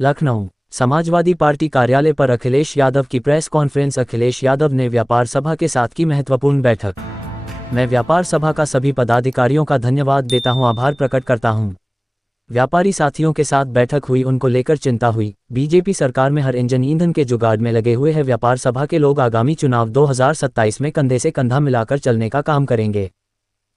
Lucknow Samajwadi party कार्यालय पर अखिलेश यादव की प्रेस कॉन्फ्रेंस। अखिलेश यादव ने व्यापार सभा के साथ की महत्वपूर्ण बैठक। मैं व्यापार सभा का सभी पदाधिकारियों का धन्यवाद देता हूं, आभार प्रकट करता हूं। व्यापारी साथियों के साथ बैठक हुई, उनको लेकर चिंता हुई। बीजेपी सरकार में हर इंजन ईंधन के जुगाड़ में लगे हुए हैं। व्यापार सभा के लोग आगामी चुनाव 2027 में कंधे से कंधा मिलाकर चलने का काम करेंगे।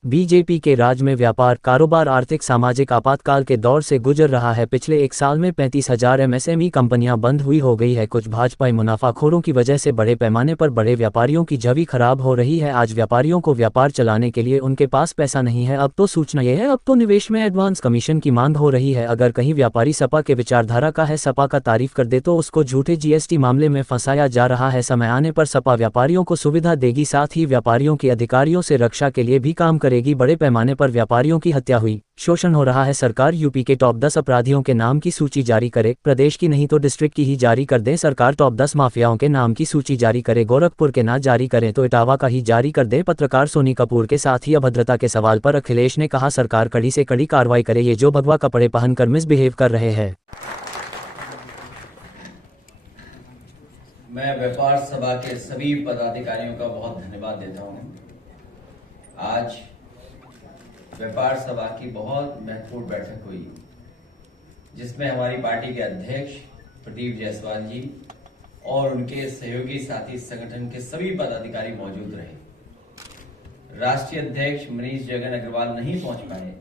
बीजेपी के राज में व्यापार कारोबार आर्थिक सामाजिक आपातकाल के दौर से गुजर रहा है। पिछले एक साल में 35,000 एमएसएमई कंपनियां बंद हुई हो गई है। कुछ भाजपाई मुनाफाखोरों की वजह से बड़े पैमाने पर बड़े व्यापारियों की छवि खराब हो रही है। आज व्यापारियों को व्यापार चलाने के लिए उनके पास पैसा नहीं है। अब तो सूचना यह है, अब तो निवेश में एडवांस कमीशन की मांग हो रही है। अगर कहीं व्यापारी सपा के विचारधारा का है, सपा का तारीफ कर दे तो उसको झूठे जीएसटी मामले में फंसाया जा रहा है। समय आने पर सपा व्यापारियों को सुविधा देगी, साथ ही व्यापारियों की अधिकारियों से रक्षा के लिए भी काम करेगी। बड़े पैमाने पर व्यापारियों की हत्या हुई, शोषण हो रहा है। सरकार यूपी के टॉप 10 अपराधियों के नाम की सूची जारी करे, प्रदेश की नहीं तो डिस्ट्रिक्ट की ही जारी कर दे। सरकार टॉप 10 माफियाओं के नाम की सूची जारी करे, गोरखपुर के ना जारी करें तो इटावा का ही जारी कर दे। पत्रकार सोनी कपूर के साथ ही अभद्रता के सवाल पर अखिलेश ने कहा, सरकार कड़ी से कड़ी कार्रवाई करे, ये जो भगवा कपड़े पहनकर मिसबिहेव कर रहे हैं। मैं व्यापार सभा के सभी पदाधिकारियों का बहुत धन्यवाद देता हूं। आज व्यापार सभा की बहुत महत्वपूर्ण बैठक हुई, जिसमें हमारी पार्टी के अध्यक्ष प्रदीप जायसवाल जी और उनके सहयोगी साथी संगठन के सभी पदाधिकारी मौजूद रहे। राष्ट्रीय अध्यक्ष मनीष जगन अग्रवाल नहीं पहुंच पाए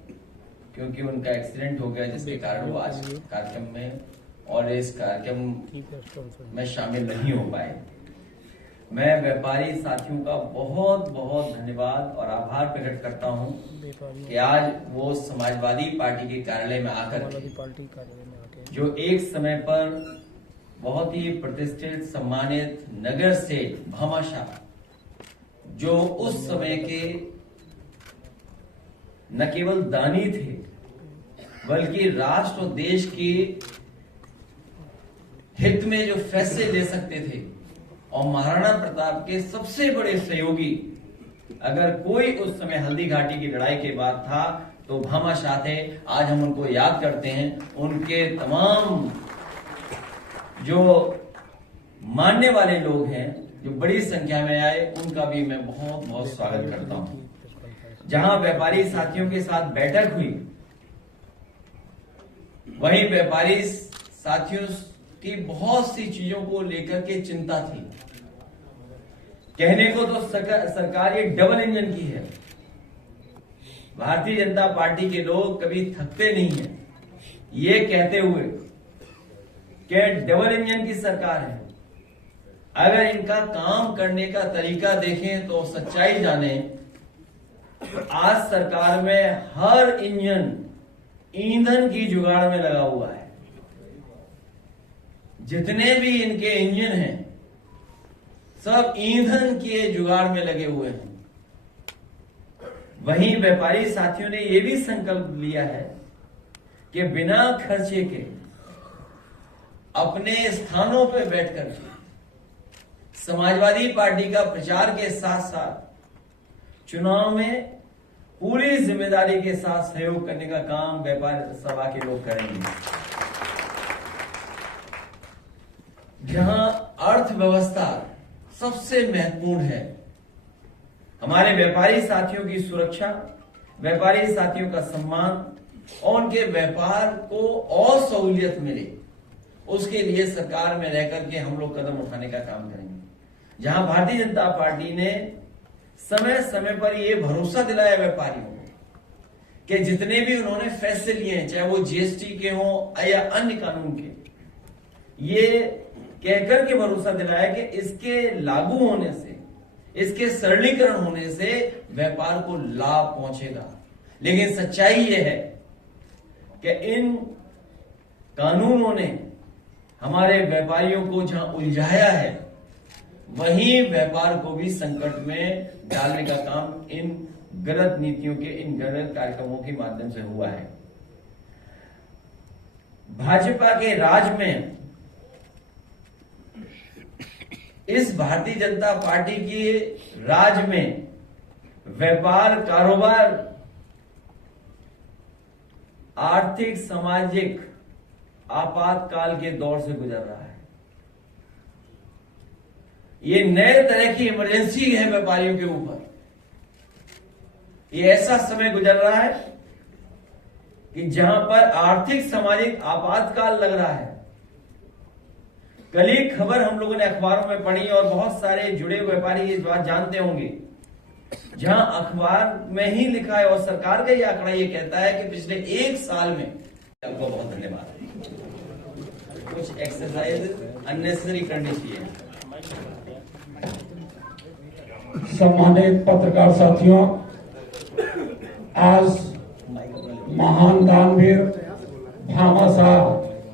क्योंकि उनका एक्सीडेंट हो गया, जिसके कारण वो आज कार्यक्रम में और इस कार्यक्रम में शामिल नहीं हो पाए। मैं व्यापारी साथियों का बहुत बहुत धन्यवाद और आभार प्रकट करता हूं कि आज वो समाजवादी पार्टी के कार्यालय में आकर जो एक समय पर बहुत ही प्रतिष्ठित सम्मानित नगर सेठ भामाशाह, जो उस समय के न केवल दानी थे बल्कि राष्ट्र और देश के हित में जो फैसले ले सकते थे और महाराणा प्रताप के सबसे बड़े सहयोगी, अगर कोई उस समय हल्दी घाटी की लड़ाई के बाद था तो भामाशाह थे। आज हम उनको याद करते हैं। उनके तमाम जो मानने वाले लोग हैं, जो बड़ी संख्या में आए, उनका भी मैं बहुत बहुत स्वागत करता हूं। जहां व्यापारी साथियों के साथ बैठक हुई, वहीं व्यापारी साथियों की बहुत सी चीजों को लेकर के चिंता थी। कहने को तो सरकार ये डबल इंजन की है। भारतीय जनता पार्टी के लोग कभी थकते नहीं हैं ये कहते हुए कि डबल इंजन की सरकार है। अगर इनका काम करने का तरीका देखें तो सच्चाई जाने, आज सरकार में हर इंजन ईंधन की जुगाड़ में लगा हुआ है। जितने भी इनके इंजन हैं सब ईंधन के जुगाड़ में लगे हुए हैं। वहीं व्यापारी साथियों ने यह भी संकल्प लिया है कि बिना खर्चे के अपने स्थानों पर बैठकर समाजवादी पार्टी का प्रचार के साथ साथ चुनाव में पूरी जिम्मेदारी के साथ सहयोग करने का काम व्यापार सभा के लोग करेंगे। जहां अर्थव्यवस्था सबसे महत्वपूर्ण है, हमारे व्यापारी साथियों की सुरक्षा, व्यापारी साथियों का सम्मान और उनके व्यापार को और सहूलियत मिले, उसके लिए सरकार में रहकर के हम लोग कदम उठाने का काम करेंगे। जहां भारतीय जनता पार्टी ने समय समय पर यह भरोसा दिलाया व्यापारियों को कि जितने भी उन्होंने फैसले लिए हैं, चाहे वो जीएसटी के हों या अन्य कानून के, ये कहकर के भरोसा दिलाया कि इसके लागू होने से, इसके सरलीकरण होने से व्यापार को लाभ पहुंचेगा। लेकिन सच्चाई यह है कि इन कानूनों ने हमारे व्यापारियों को जहां उलझाया है, वहीं व्यापार को भी संकट में डालने का काम इन गलत नीतियों के, इन गलत कार्यक्रमों के माध्यम से हुआ है। भाजपा के राज में, इस भारतीय जनता पार्टी के राज में व्यापार कारोबार आर्थिक सामाजिक आपातकाल के दौर से गुजर रहा है। ये नए तरह की इमरजेंसी है व्यापारियों के ऊपर। ये ऐसा समय गुजर रहा है कि जहां पर आर्थिक सामाजिक आपातकाल लग रहा है। कल ही खबर हम लोगों ने अखबारों में पढ़ी और बहुत सारे जुड़े हुए व्यापारी इस बात जानते होंगे, जहां अखबार में ही लिखा है और सरकार का ये आंकड़ा ये कहता है कि पिछले 1 साल में, आपको बहुत धन्यवाद, कुछ एक्सरसाइज अननेसेसरी करनी चाहिए। सम्मानित पत्रकार साथियों, आज महान दानवीर भामाशाह